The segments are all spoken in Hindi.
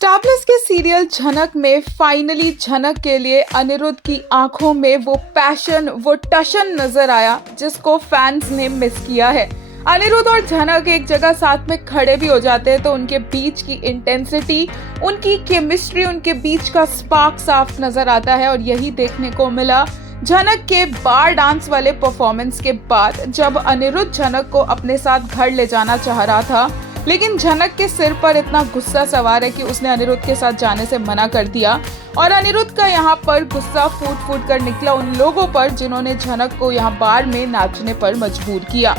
स्टार प्लस के सीरियल झनक में फाइनली झनक के लिए अनिरुद्ध की आंखों में वो पैशन, वो टशन नजर आया जिसको फैंस ने मिस किया है। अनिरुद्ध और झनक एक जगह साथ में खड़े भी हो जाते हैं तो उनके बीच की इंटेंसिटी, उनकी केमिस्ट्री, उनके बीच का स्पार्क साफ नजर आता है। और यही देखने को मिला झनक के बार डांस वाले परफॉर्मेंस के बाद, जब अनिरुद्ध झनक को अपने साथ घर ले जाना चाह रहा था, लेकिन झनक के सिर पर इतना गुस्सा सवार है कि उसने अनिरुद्ध के साथ जाने से मना कर दिया। और अनिरुद्ध का यहाँ पर गुस्सा फूट फूट कर निकला उन लोगों पर जिन्होंने झनक को यहाँ बार में नाचने पर मजबूर किया।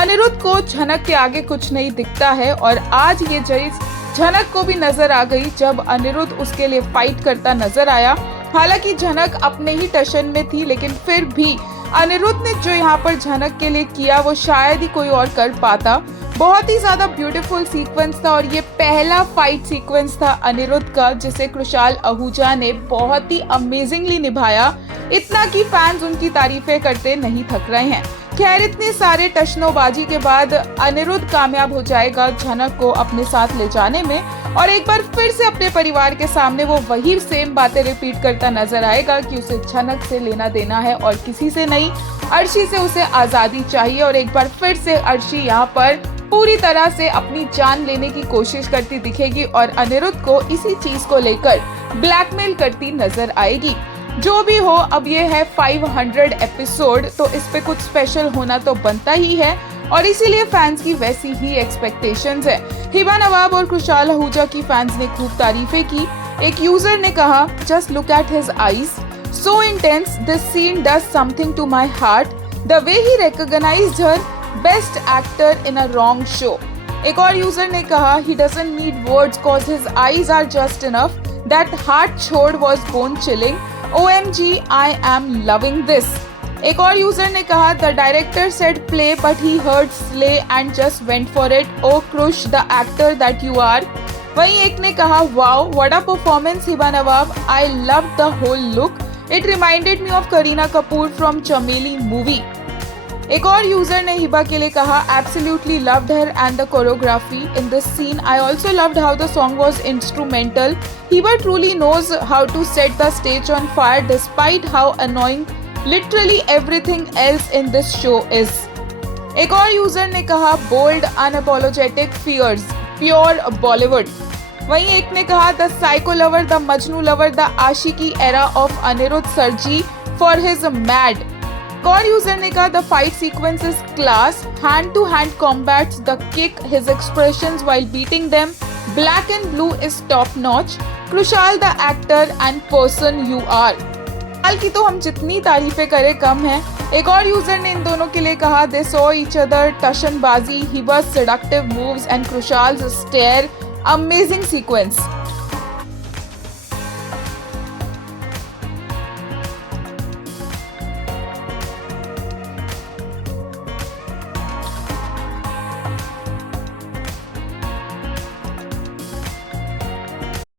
अनिरुद्ध को झनक के आगे कुछ नहीं दिखता है और आज ये चीज झनक को भी नजर आ गई जब अनिरुद्ध उसके लिए फाइट करता नजर आया। हालांकि झनक अपने ही टशन में थी, लेकिन फिर भी अनिरुद्ध ने जो यहाँ पर झनक के लिए किया वो शायद ही कोई और कर पाता। बहुत ही ज्यादा ब्यूटीफुल सीक्वेंस था और ये पहला फाइट सीक्वेंस था अनिरुद्ध का जिसे कृशाल आहूजा ने बहुत ही अमेजिंगली निभाया, इतना कि फैंस उनकी तारीफें करते नहीं थक रहे हैं। खैर, इतने सारे टशनोबाजी के बाद अनिरुद्ध कामयाब हो जाएगा झनक को अपने साथ ले जाने में और एक बार फिर से अपने परिवार के सामने वो वही सेम बातें रिपीट करता नजर आएगा कि उसे झनक से लेना देना है और किसी से नहीं, अर्शी से उसे आजादी चाहिए। और एक बार फिर से अर्शी यहाँ पर पूरी तरह से अपनी जान लेने की कोशिश करती दिखेगी और अनिरुद्ध को इसी चीज को लेकर ब्लैकमेल करती नजर आएगी। जो भी हो, अब ये है 500 एपिसोड, तो इस पे कुछ स्पेशल होना तो बनता ही है और इसीलिए फैंस की वैसी ही एक्सपेक्टेशंस है। हिबा नवाब और कृशाल आहूजा की फैंस ने खूब तारीफें की। एक यूजर ने कहा, just look at his eyes, so intense, this scene does something to my heart, the way he recognised her, best actor in a wrong show. एक और यूजर ने कहा, he doesn't need words cause his eyes are just enough, that heart chord was bone chilling, OMG I am loving this। एक और यूजर ने कहा, the director said play but he heard slay and just went for it, oh Krush the actor that you are। वहीं एक ने कहा, wow what a performance Hiba Nawab, I loved the whole look, it reminded me of Kareena Kapoor from चमेली मूवी। एक और यूजर ने हिबा के लिए कहा, absolutely loved her and the choreography in this scene, I also loved how the song was instrumental, Hiba truly knows how to set the stage on fire despite how annoying literally everything else in this show is। एक और यूजर ने कहा, bold unapologetic fierce pure Bollywood। वहीं एक ने कहा, the psycho lover, the Majnu lover, the Aashiqui era of Anirudh सरजी for his mad। एक और यूजर ने कहा, the fight sequence is class, hand to hand combats, the kick, his expressions while beating them, black and blue is top notch, Krishal the actor and person you are। हाल की तो हम जितनी तारीफें करें कम है। एक और यूजर ने इन दोनों के लिए कहा, they saw each other, टशनबाजी, Hiba's seductive moves and Krishal's stare, amazing sequence।